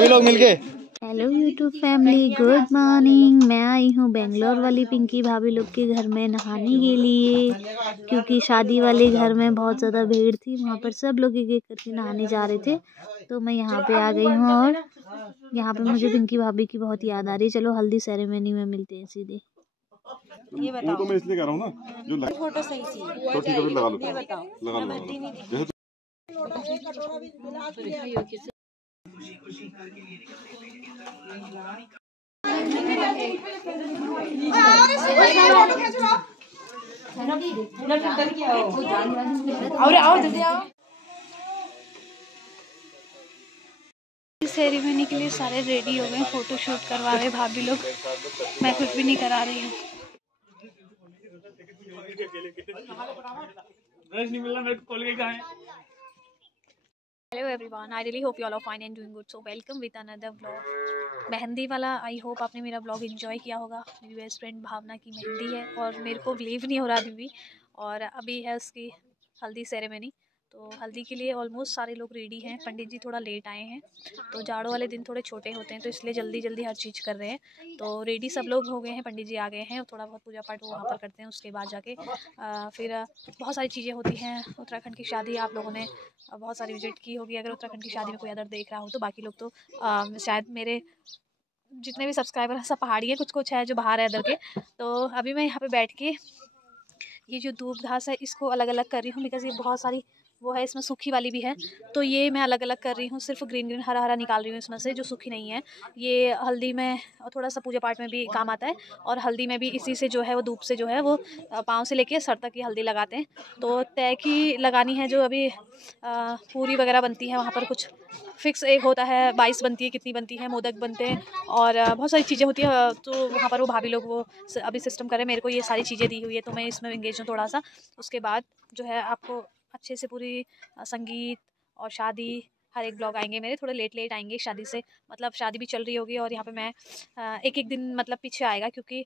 सभी लोग मिलके। Hello YouTube family, good morning. मैं आई हूँ बेंगलोर वाली पिंकी भाभी लोग के घर में नहाने के लिए, क्योंकि शादी वाले घर में बहुत ज़्यादा भीड़ थी। वहाँ पर सब लोग एक एक करके नहाने जा रहे थे, तो मैं यहाँ पे आ गई हूँ और यहाँ पे मुझे पिंकी भाभी की बहुत याद आ रही है। चलो हल्दी सेरेमनी में मिलते हैं सीधे। ये बताओ, तो मैं इसलिए कह रहा हूँ ना, जो फोटो सही थी तो ठीक है, लगा लो, ये बताओ। लगा लो। सेरेमनी के लिए सारे रेडी हो गए, फोटो शूट करवा रहे भाभी लोग। मैं कुछ भी नहीं करा रही हूँ। Hello everyone, I really hope you all are fine and doing good. So welcome with another vlog. मेहंदी वाला। आई होप आपने मेरा व्लॉग एंजॉय किया होगा। मेरी बेस्ट फ्रेंड भावना की मेहंदी है और मेरे को बिलीव नहीं हो रहा अभी भी। और अभी है उसकी हल्दी सेरेमनी। तो हल्दी के लिए ऑलमोस्ट सारे लोग रेडी हैं। पंडित जी थोड़ा लेट आए हैं, तो जाड़ों वाले दिन थोड़े छोटे होते हैं, तो इसलिए जल्दी जल्दी हर चीज़ कर रहे हैं। तो रेडी सब लोग हो गए हैं, पंडित जी आ गए हैं और थोड़ा बहुत पूजा पाठ वो वहाँ पर करते हैं। उसके बाद जाके फिर बहुत सारी चीज़ें होती हैं। उत्तराखंड की शादी आप लोगों ने बहुत सारी विजिट की होगी। अगर उत्तराखंड की शादी में कोई अदर देख रहा हो, तो बाकी लोग तो शायद मेरे जितने भी सब्सक्राइबर हैं सब पहाड़ी है, कुछ कुछ है जो बाहर है अदर के। तो अभी मैं यहाँ पे बैठ के ये जो दूब घास है इसको अलग अलग कर रही हूँ, बिकॉज़ ये बहुत सारी वो है, इसमें सूखी वाली भी है, तो ये मैं अलग अलग कर रही हूँ। सिर्फ ग्रीन ग्रीन हरा हरा निकाल रही हूँ इसमें से, जो सूखी नहीं है। ये हल्दी में थोड़ा सा पूजा पाठ में भी काम आता है, और हल्दी में भी इसी से जो है वो धूप से जो है वो पाँव से लेके सर तक की हल्दी लगाते हैं। तो तय की लगानी है, जो अभी पूरी वगैरह बनती है वहाँ पर कुछ फिक्स एक होता है, 22 बनती है, कितनी बनती है, मोदक बनते हैं और बहुत सारी चीज़ें होती है। तो वहाँ पर वो भाभी लोग वो अभी सिस्टम करें, मेरे को ये सारी चीज़ें दी हुई है, तो मैं इसमें एंगेज हूँ थोड़ा सा। उसके बाद जो है आपको अच्छे से पूरी संगीत और शादी हर एक ब्लॉग आएंगे मेरे। थोड़े लेट लेट आएंगे शादी से, मतलब शादी भी चल रही होगी और यहाँ पे मैं एक एक दिन मतलब पीछे आएगा, क्योंकि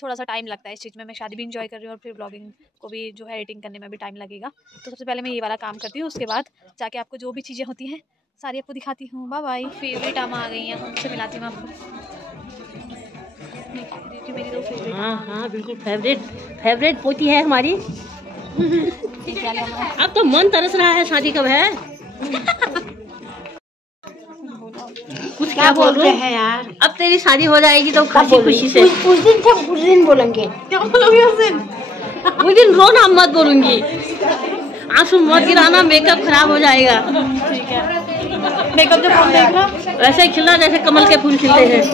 थोड़ा सा टाइम लगता है इस चीज़ में। मैं शादी भी इंजॉय कर रही हूँ और फिर ब्लॉगिंग को भी जो है एडिटिंग करने में भी टाइम लगेगा। तो सबसे पहले मैं ये वाला काम करती हूँ, उसके बाद जाके आपको जो भी चीज़ें होती हैं सारी आपको दिखाती हूँ। Bye bye. फेवरेट आमा आ गई हैं, उनसे मिलाती हूँ आपको। मेरी दो फेवरेट। हाँ बिल्कुल फेवरेट पोती है हमारी। अब तो मन तरस रहा है, शादी कब है? कुछ क्या बोल रहे हैं यार? अब तेरी शादी हो जाएगी तो खुशी खुशी से। उस दिन बोलेंगे। क्या बोलोगे उस दिन? उस दिन रोना मत बोलूंगी, आंसू मत गिराना, मेकअप खराब हो जाएगा। ठीक है, मेकअप जब हम देखना वैसे ही खिलना जैसे कमल के फूल खिलते हैं।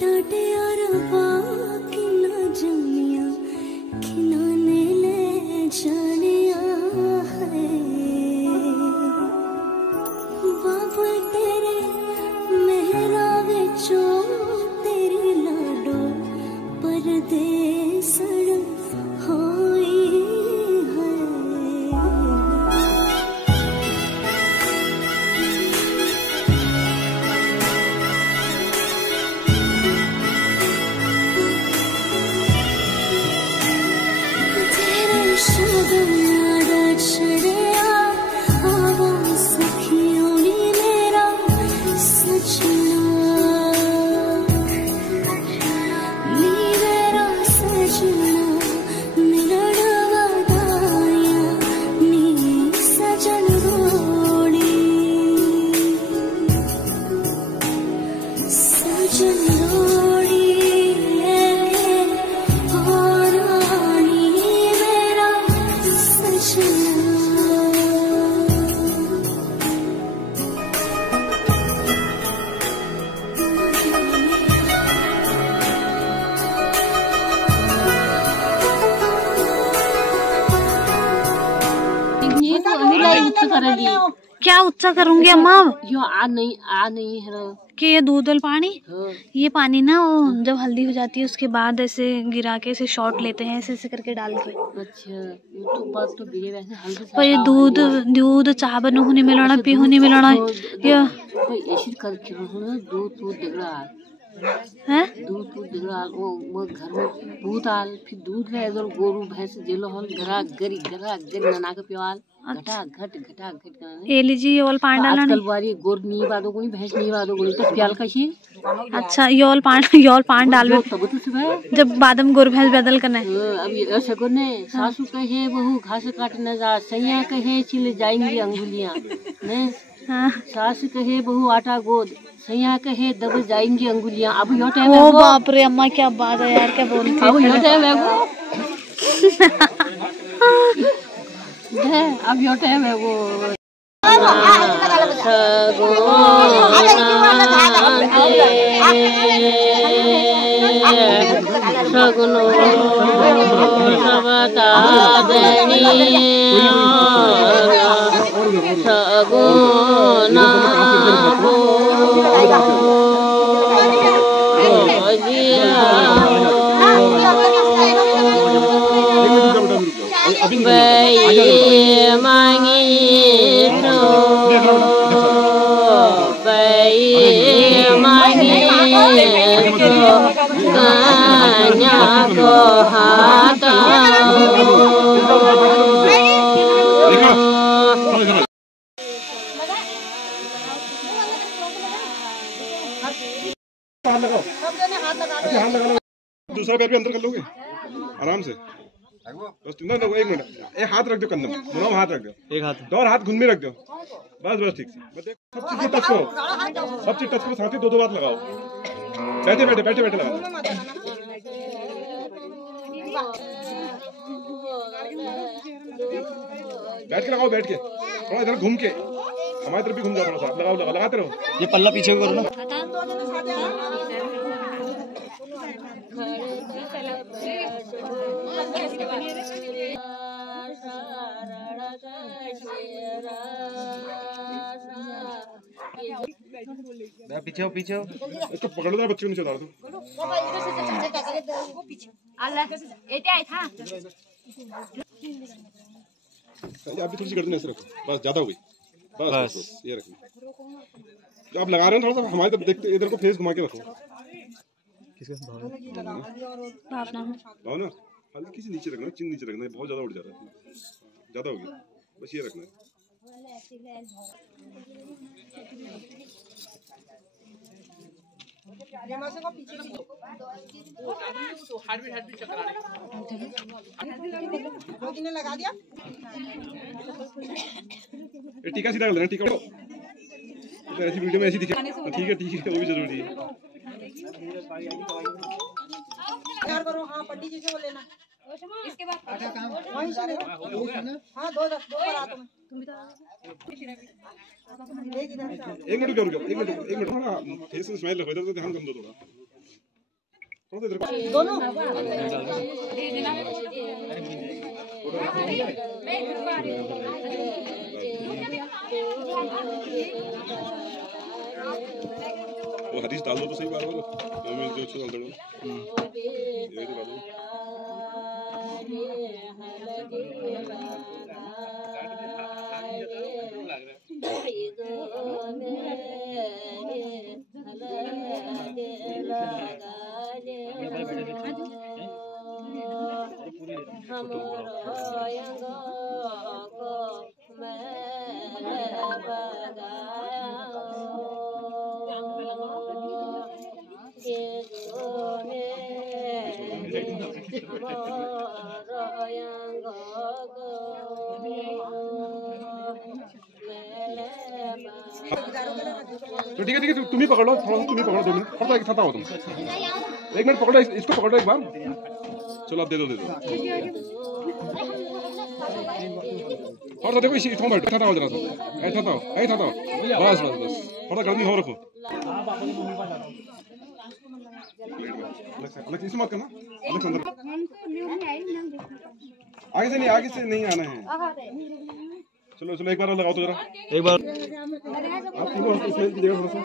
डांटे और बाकी ना जानिया, खिलाने ले जानिया है। बाबा तेरे मेहरा विचो तेरी लाडो परदेसड़ होई है। क्या उत्साह करूंगी अम्मा? यो आ नहीं है। कि ये दूध और पानी, हाँ। ये पानी ना वो जब हल्दी हो जाती है उसके बाद ऐसे गिरा के ऐसे शॉट लेते हैं, ऐसे ऐसे करके डाल के। अच्छा, ये तो बात तो बिरे वैसे हल्दी पर ये दूध चाह बनो होने मिलाना पी होने मिलाना ये कोई ऐसी कर के दूध दिगड़ा है। दूध दिगड़ा वो घर में दूध आल, फिर दूध ले इधर गोरू भैंस जेलो हल घरा गरी नना के पिवाल घटा घट करने। ये लीजिए ये ऑल पानी डालना आजकल बारी गोर नी बादो गुनी भैंस नी बादो गुनी तो प्याल कशी। अच्छा ये ऑल पानी डाल तब तो सुबह जब बादम गोर भैंस बदल करना है। अभी ऐसे करने सासू कहे बहू घास काटने जा, सैया कहे छिल जाएंगी अंगुलियां ने, हाँ। सास कहे बहू आटा गोद, सैया कहे दब जाएंगी अंगुलियां। अब यो टाइम ओ बाप रे अम्मा क्या बात है यार, क्या बोलती है। अब यो टाइम है वो अब यो टाइम है वो सगुनो सबता देनी सगुना मांगी कन्या को हाथ दूसरा पैर भी अंदर कर लोगे आराम से। बस ना ना एक मिनट, एक हाथ रख दो कंधे में, दोनों हाथ रख दो, एक हाथ और हाथ घुन में रख दो, बस ठीक से। सब चीज टच करो, सब चीज टच करो, साथ ही दो बात लगाओ, बैठे लगाओ। बैठ के लगाओ, बैठ के थोड़ा इधर घूम के हमारी तरफ भी घूम जाओ, थोड़ा सा लगाते रहो। ये पल्ला पीछे करो ना। पीछे इसको पकड़ लो, बच्चे को नीचे उतार दो। आप भी थोड़ी सी गर्दन ऐसे रखो, बस ज्यादा हो गई, बस ये रखो। जो आप लगा रहे हो थोड़ा सा हमारी तरफ देखते, इधर को फेस घुमा के रखो। भावना हल्की सी नीचे रखना, चिन नीचे रखना, बहुत ज्यादा उड़ जा रहा है, ज्यादा हो गया, बस ये रखना है। लगा दिया टीका सीधा कर लेना, टीका ऐसी वीडियो में ऐसी दिखे। ठीक है वो भी जरूरी है। करो हाँ पट्टी जैसे वो लेना इसके बाद वहीं से हाँ दो पर आ तुम एक मिनट थोड़ा फेस में स्माइल रखो, इधर तो ध्यान कम दो थोड़ा इधर दोनों वो हरीश डाल दो तो सही बात है, मैं जो अच्छा डाल दो ये तो डालो। तो ठीक है तुम ही पकड़ लो, थोड़ा सा तुम ही पकड़ो, 2 मिनट थोड़ा था हो तुम 1 मिनट पकड़ो, इसको पकड़ो एक बार। चलो आप दे दो थोड़ा सा देखो इसी थोड़ा बैठो, था जरा सा ऐसा था बस थोड़ा गर्मी हो रखो। अलग इसे मत करना, अलग अंदर आगे से नहीं आना है। चलो एक बार लगाओ तो जरा, एक बार आप तीनों इसमें कीजिएगा थोड़ा सा।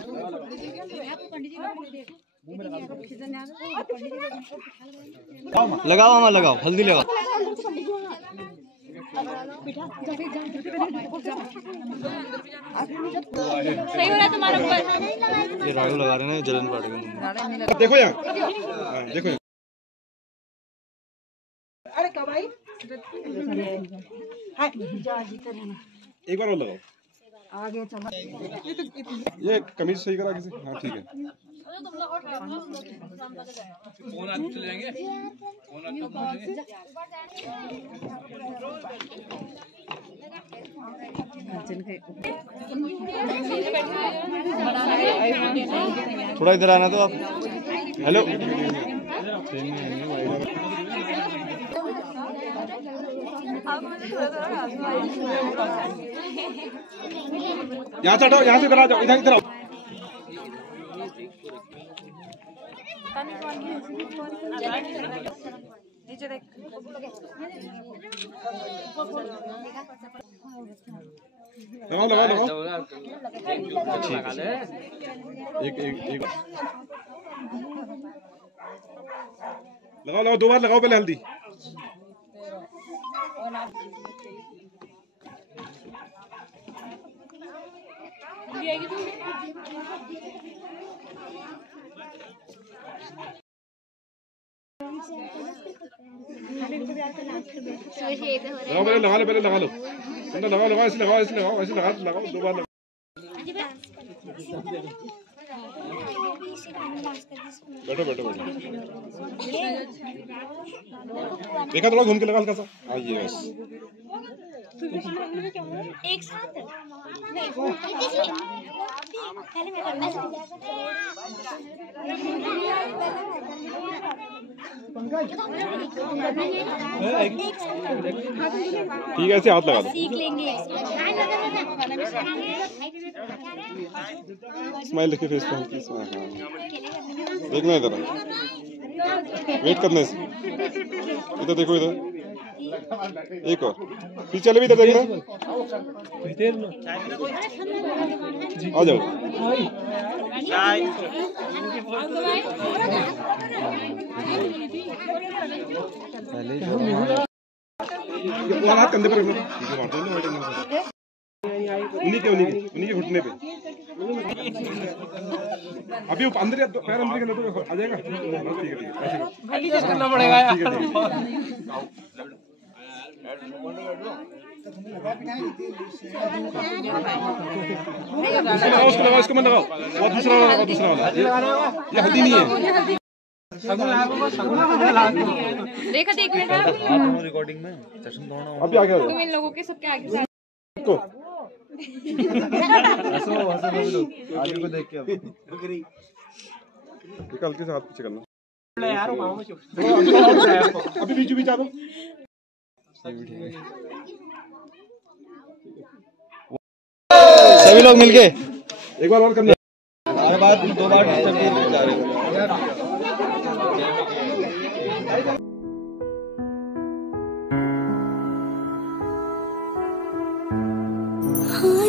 लगाओ मामा लगाओ, हल्दी लगाओ। सही हो रहा है तुम्हारा ऊपर। ये राड़ू लगा रहे हैं ना, जलन पड़ेगा। देखो यहाँ, देखो यहाँ। अरे कब आई? एक बार और लगाओ। आगे चलो। ये कमीज सही करा किसी? हाँ ठीक है। थोड़ा इधर आना तो आप। हेलो, यहाँ से हटाओ, यहाँ से इधर आ जाओ, इधर इधर आओ। नीचे देख। लगाओ लगाओ लगाओ। एक एक एक लगाओ लगाओ, 2 बार लगाओ पहले हल्दी। लगाओ पहले, लगा लो पहले, लगा लो। लगाओ लगाओ, ऐसे लगाओ, ऐसे लगाओ, ऐसे लगाओ, 2 बार लगाओ। बैठो बैठो बैठो। देखा, थोड़ा घूम के लगा हल्का सा। आइए बस। एक साथ ठीक है, ऐसे हाथ लगा दो। सीख लेंगे। स्माइल देखिए फेस पे, हल्की स्माइल। हाँ, देखना इधर, वेट करना इसे। इधर देखो, इधर एक और, पीछे वाले भी इधर देखना। आ जाओ। हाथ कंधे पर रखना। उन्हीं के घुटने पे। अभी अंदर पैर अंदर के तो आ जाएगा। ठीक है करना पड़ेगा यार। उसको लगाओ, इसको मत लगाओ। और दूसरा वाला, दूसरा वाला। ये हल्दी नहीं है। देखा देख लेना रिकॉर्डिंग में अभी आगे तुम इन लोगों के सबके आगे को आगे को देख के हल्के से हाथ पीछे करना। अभी बीच बीच आ दो। सभी लोग मिलके एक बार और करना। हर बार 2 बार जा रहे हैं। हाँ